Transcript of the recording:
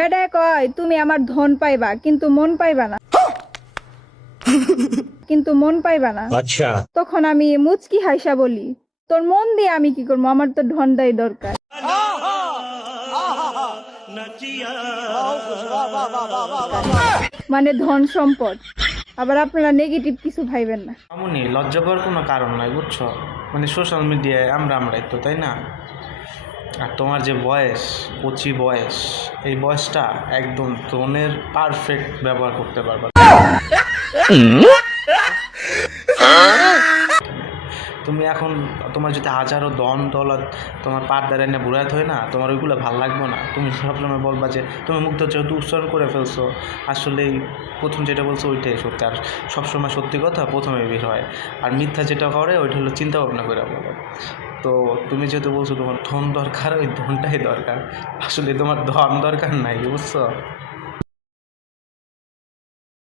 বেডায় কয় তুমি আমার ধন পাইবা কিন্তু মন পাইবা না, কিন্তু মন পাইবা না। আচ্ছা, তখন আমি মুচকি হাইসা বলি, তোর মন দিয়ে আমি কি করবো, আমার তো ধনটাই দরকার। মানে ধন সম্পদ। আবার আপনারা নেগেটিভ কিছু ভাইবেন না। এমনই লজ্জা পাওয়ার কোনো কারণ নাই, বুঝছো? মানে সোশ্যাল মিডিয়ায় আমরাই তো, তাই না? আর তোমার যে বয়স, কচি বয়স, এই বয়সটা একদম ধনের পারফেক্ট ব্যবহার করতে পারবা। তুমি এখন তোমার যদি হাজারো ধন দৌলত তোমার পাট দ্বারা এনে বুড়াতে হয় না, তোমার ওইগুলো ভাল লাগবে না। তুমি সবসময় বলবা যে তুমি মুগ্ধ যেহেতু উচ্চারণ করে ফেলছো, আসলেই প্রথম যেটা বলছো ওইটাই সত্যি। আর সবসময় সত্যি কথা প্রথমে বের হয়, আর মিথ্যা যেটা করে ওইটা হলো চিন্তা ভাবনা করে বলে। তো তুমি যেহেতু বলছো তোমার ধন দরকার, ওই ধনটাই দরকার। আসলে তোমার ধন দরকার নাই, বুঝছো?